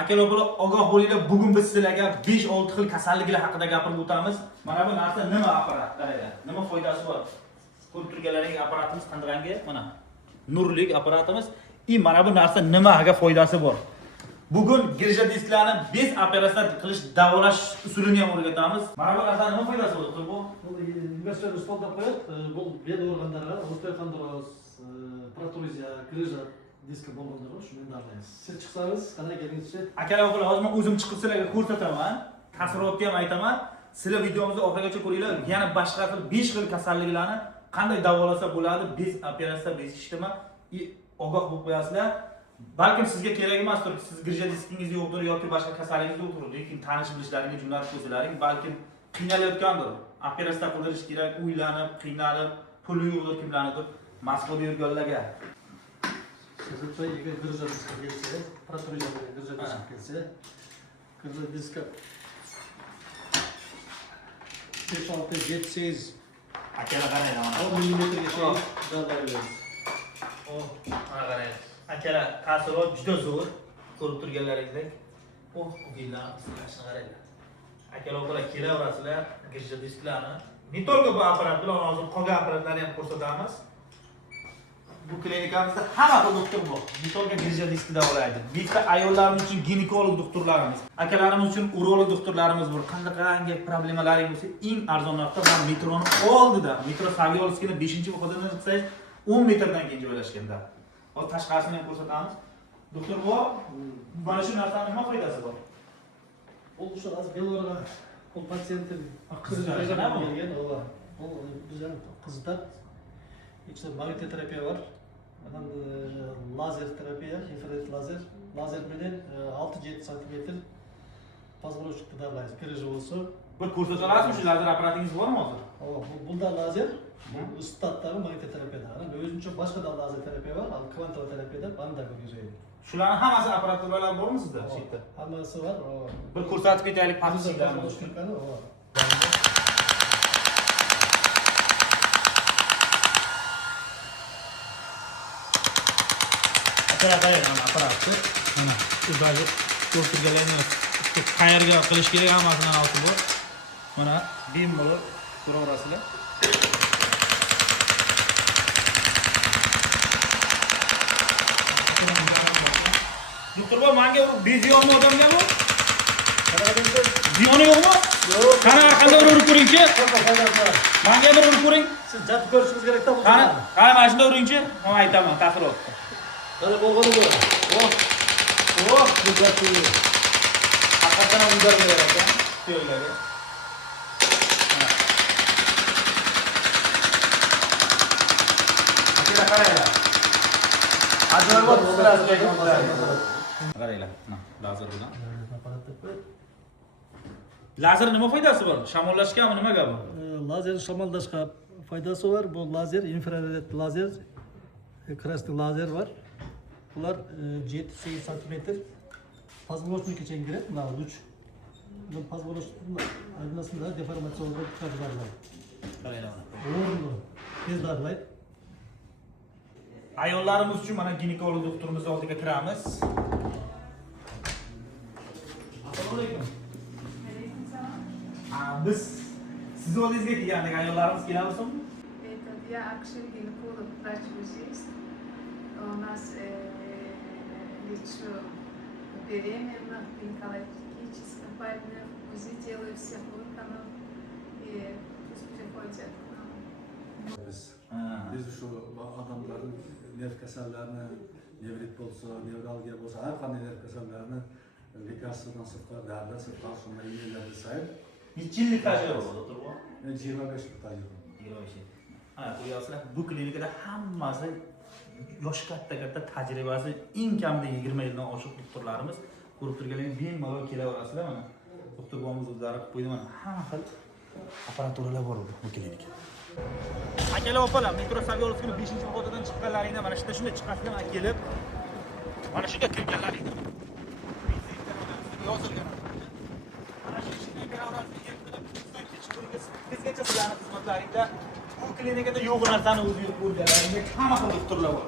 Akalar o'g'illar, ogoh bo'linglar. Bugun biz sizlarga 5-6 xil kasalliklar haqida gapirib o'tamiz. Mana bu narsa nima apparat? Qaranglar. Nima foydasi bor? Ko'rib turganlaring apparatimiz qanday? Mana nurlik apparatimiz. Mana bu narsa nimaga foydasi bor? Bugun girja disklarni bez operatsiya qilish, davolash usulini ham o'rgatamiz. Mana bu narsa nima foydasi bor, doktor? Bu investitsiya stolda qo'yib, bu bel organlariga osteoxondroz, protuziya, girja diski bo'lganlar shuni davlaymiz. Siz chiqsangiz, qanday kelingizchi? Akalar o'g'illar, hozir men o'zim chiqib sizlarga ko'rsataman. Taassurotni ham aytaman. Sizlar videomizni oxirigacha ko'ringlar. Yana boshqa xil 5 xil kasalliklarni qanday davolasa bo'ladi, bez operatsiya bez ishdimi? Ogoh bo'lib qo'yasizlar. Balkim sizga kerak emasdir, siz girja diskingiz yo'qdir yoki boshqa kasalligingiz yo'qdir, lekin tanish bilishlaringiz jo'natib qo'ysalaring, balkim qiynalayotgandir. Operatsiya qildirish kerak, uylanib, qiynalib, puli yo'qdir kimlarnidir, Moskvaga yurganlarga. Siz uchun girja diski kelsa, protuziya girja diski kelsa, girja diski 5-6, 7-8 Akalar qaranglar mana. 10 millimetrgacha davlaymiz. Mana qarang. Akalar, taassurot juda zo'r. Ko'rib turganlaringdek. O'g'illar, sizlarni qaranglar. Akalar o'g'illar kelaverasizlar, girja disklarni. Ne только bu apparat bilan hozir qolgan apparatlarni ham ko'rsatamiz. Bu klinikamizda hamma xil doktor bor. Ne только girja diski davolaydi. Bitta ayollarimiz uchun ginekolog doktorlarimiz, akalarimiz uchun urolog doktorlarimiz bor. Qanday problemalaringiz bo'lsa, eng arzon narxda mana metroni oldida, metro Savyolskiyni 5-vohadini chiqsangiz 10 metrdan keyin joylashganda. Hozir tashqarisini ham ko'rsatamiz. Doktor bu mana shu narsaning nima foydasi bor? Bu o'sha az belorga bu patsientning qizlar kelgan, bu bizning qizlar ikkita magnetoterapiya bor. Mana lazer terapiya, infrared lazer. Lazer bilan 6-7 sm poзволочникni davlaymiz. Kiriji bo'lsa, Bir ko'rsata olasizmi, shu lazer apparatingiz bormi hozir? bunda lazer, bu statdagi magnetoterapiyada. Ana o'zincha boshqa da lazer terapiya bor, al kvantov terapiyada banda ko'rgazaydi. Shularni hammasi apparaturlar bormi sizda? Shu yerda. Hammasi bor. Bir ko'rsatib ketaylik Poзволочникni. Qarang, mana apparatni. Mana uzoqga ko'rib turganlaringiz qayerga qilish kerak hammasidan olib bor. Mana bemalol ko'raverasizlar. Doktor bu menga beziyonmi odamga bu? Ziyoni yo'qmi? Yo'q. Qanday urib ko'ringchi? Menga bir urib ko'ring. Siz jatib ko'rishingiz kerak-da bu. Qani mana shunda uringchi. Men aytaman, taassurot. Qani bo'lgani bu. Bu gapni. Haqiqatan ham udarmaylar ekan. Suyaklarga. Mana qaranglar. Ajoyib qaranglar. Mana lazer bilan. Lazer nima foydasi bor? Shamollashgami, nimaga bu? Lazer shamollashga foydasi bor. Bu lazer, infrared lazer, krasный lazer var. Bular 7-8 sm poзволочникке чейин кирет. Мына луч. Bu poзволочниктин айнасында деформация болуп чыгарылат. Qaranglar. O'rni tez darlaydi. Ayollarimiz uchun mana ginekolog doktorimiz oldiga kiramiz. Assalomu alaykum. Biz siz oldingizga kelgandik, ayollarimiz kelaversinmi? Я акушер-гинеколог, врач-узист. У нас лечу беременных, гинекологических больных, УЗИ делаю всех органов и пусть приходят к нам. Biz şu adamların nerv kasallarını, nevrit bolsa, nevralgiya bolsa, har qanday nerv kasallarını lekarstvodan sırtqa, dərdə sırtqa şunday iğnelərdə sayıb. Necha yillik tajriba bor, doktor bu? Men 25 yil tajriba. 25 yil. Qo'yasizlar, bu klinikada hammasi yosh katta tajribasi eng kamida 20 yildan oshiq doktorlarimiz. Ko'rib turganlaringiz bemalol kelaverasizlar mana. Doktor bo'lamiz o'zlari qilib qo'ydi mana hamma xil apparaturalar bor bu klinikada. Akalar opalar, metro Savyolskiyni 5-vohadadan chiqqanlaringda mana shunday chiqasizlar, mana kelib mana shunga kirganlaringda yozilgan. Mana shu ishga kiraverasizlar, bizgacha sizlarning xizmatlaringda bu klinikada yo'q narsani o'zingizga ko'rganlaringda hamma xil doktorlar bor.